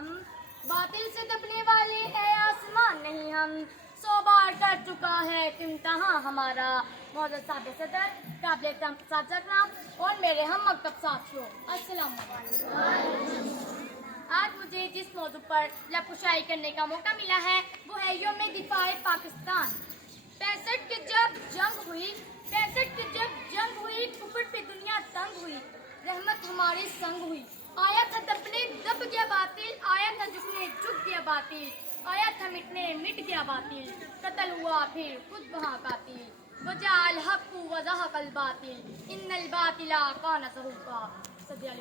हम, बातिल से दबने वाले है आसमान नहीं हम, 100 बार कर चुका है इम्तहां हमारा। मौजूद साहब सदर, काबिल साहब और मेरे हम मकतब साथियों, अस्सलाम वालेकुम। आज मुझे जिस मौजू पर लबकुशाई करने का मौका मिला है वो है यौम दिफाए पाकिस्तान। 65 की जब जंग हुई, कुफर पे दुनिया तंग हुई, रहमत हमारे संग हुई। आया था दबने दब गया बातिल, आया था झुकने झुक गया बातिल, आया था मिटने मिट गया बातिल, कत्ल हुआ फिर खुद वहाँ कातिल। वजाल हक वज़हक़ल बातिल, इन्नल बातिला कान ज़हूक़ा। सदिया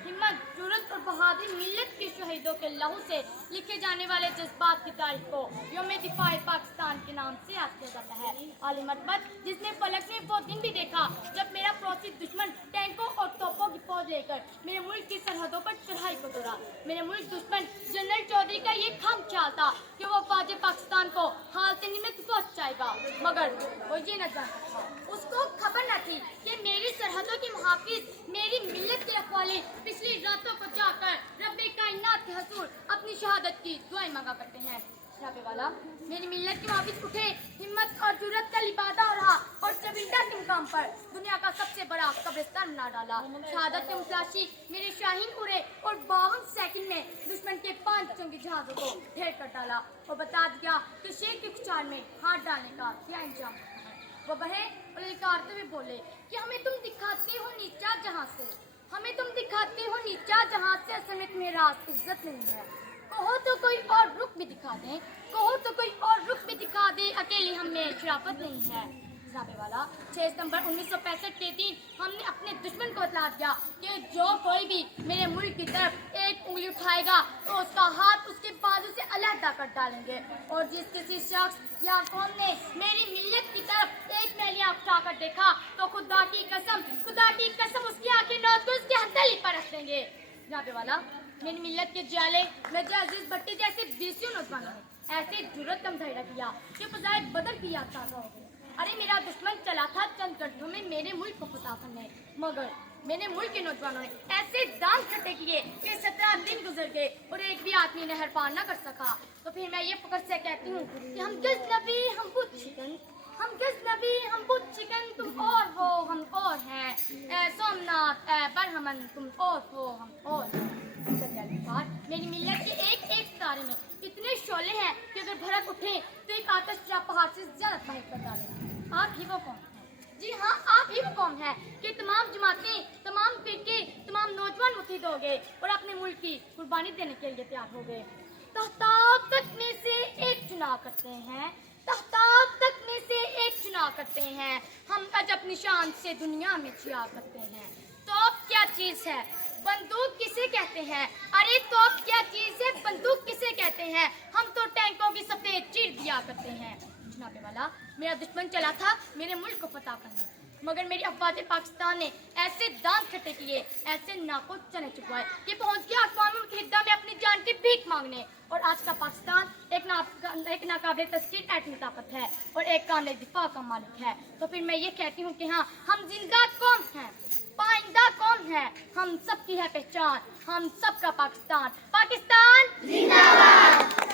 हिम्मत, जुर्रत और बहादुरी मिल्लत के शहीदों के लहू से लिखे जाने वाले जज्बात की तारीख को यौम दिफाए पाकिस्तान के नाम से याद किया जाता है। आली मरतबत जिसने पलक ने वो दिन भी देखा जब मेरा पड़ोसी दुश्मन टैंकों और तोपों की फौज लेकर मेरे मुल्क की सरहदों पर चढ़ाई को दौड़ा। मेरे मुल्क दुश्मन जनरल चौधरी का ये खाम ख्याल था कि वो फौज पाकिस्तान को हाल से निमित्त पहुँच जाएगा, मगर वो ये न जान सकता, उसको खबर न थी कि मेरी सरहदों की मुहाफिज मेरी मिल्लत के रखवाले पिछली रातों को जाकर रब्बे कायनात के हजूर अपनी शहादत की दुआएं मांगा करते हैं। रब्बे वाला मेरी मिल्लत के मुहाफिज उठे, हिम्मत और जुर्रत का लिबादा रहा और चबिंदा के मुकाम पर दुनिया का सबसे बड़ा कब्रिस्तान बना डाला। शहादत के मुतलाशी मेरे शाहीन उड़े और 52 सेकंड में दुश्मन के 5 जंगी जहाजों को ढेर कर डाला और बता दिया कि शेर के खुचार में हाथ डालने का क्या अंजाम होता है। वो बहे और ललकारते हुए बोले कि हमें तुम दिखाते हो नीचा जहां से, हमें तुम दिखाते हो नीचा जहां से, असल में तुम्हें रास इज्जत नहीं है। कहो तो कोई और रुख भी दिखा दे, कहो तो कोई और रुख भी दिखा दे, अकेले हमें शराफत नहीं है। जाबे वाला 6 सितंबर 1965 के दिन हमने अपने दुश्मन को बतला दिया कि जो कोई भी मेरे मुल्क की तरफ एक उंगली उठाएगा तो उसका हाथ उसके बाजू से अलहदा कर डालेंगे, और जिस किसी शख्स या कौम ने मेरी मिल्लत की तरफ एक मैली आँख उठाकर देखा तो खुदा की कसम उसकी आंखें नौच कर उसके हथेली पर रख देंगे। जाबे वाला मेरी मिल्लत के जाले मिर्जा अजीज भट्टी जैसे 20 नौजवानों ने ऐसे जुर्रत कम धैर्य किया कि फजाए बदर की याद ताज़ा हो गई। अरे मेरा दुश्मन चला था चंद घंटों में मेरे मुल्क को फतह करने, मगर मेरे मुल्क के नौजवानों ने ऐसे दांत खट्टे किए कि 17 दिन गुजर गए और एक भी आदमी नहर पार न कर सका। तो फिर मैं ये फक्र से कहती हूँ कि हम गज़नबी हम बुत चिकन, हम गज़नबी हम बुत चिकन, तुम और हो हम और हैं, ऐ सोमनाथ ऐ बरहमन तुम और हो हम और हैं। मेरी मिल्लत के एक एक सितारे में इतने शोले हैं कि अगर भड़क उठे तो एक आतशज़दा पहाड़ से ज्यादा बाहर कर डालेगा। आप ही वो कौन है? जी हाँ, आप ही वो कौन है कि तमाम जमातें, तमाम फिरके, तमाम नौजवान मुत्हिद हो गए और अपने मुल्क की कुर्बानी देने के लिए तैयार हो गए। तख्ताब तक में से एक चुनाव करते हैं, तख्ताब तक में से एक चुनाव करते हैं, हम अजब निशान से दुनिया में जिया करते हैं। तोप क्या चीज है, बंदूक किसे कहते हैं? अरे तोप क्या चीज है, बंदूक किसे कहते हैं? हम तो टैंकों की सफेद चीर दिया करते हैं। जनाबे वाला मेरा दुश्मन चला था मेरे मुल्क को फतह करने, मगर मेरी अफवाज पाकिस्तान ने ऐसे दांत खट्टे किए, ऐसे नाकों चने चुपवाए कि पहुंच गया अक़वाम मुत्तहिदा में अपनी जान की भीख मांगने। और आज का पाकिस्तान एक नाकाबिल तस्कीर एटमी ताकत है और एक कामिल दिफा का मालिक है। तो फिर मैं ये कहती हूँ कि हाँ, हम जिंदा कौम हैं, पाइंदा कौन है, हम सबकी है पहचान, हम सबका पाकिस्तान, पाकिस्तान जिंदाबाद।